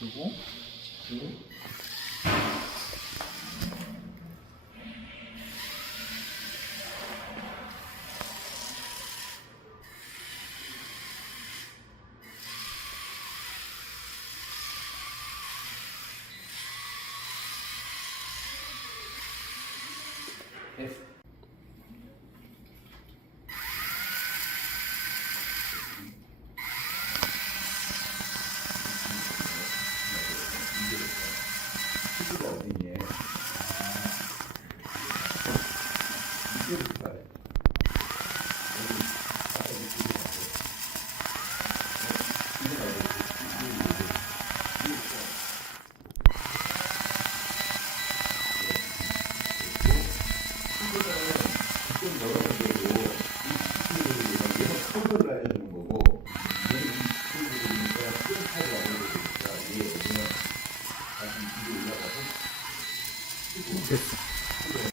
그리고 그 F 시드가 어디니? 이게 색깔. 여기 아까 그 시드 같아요. 시드가 좀 넓어져도 이 시드가 컬러를 알려주는 거고 얘는 이 시드니까 큰 차이가 알려주니까 이게 오면 다시 위로 올라가서 됐어.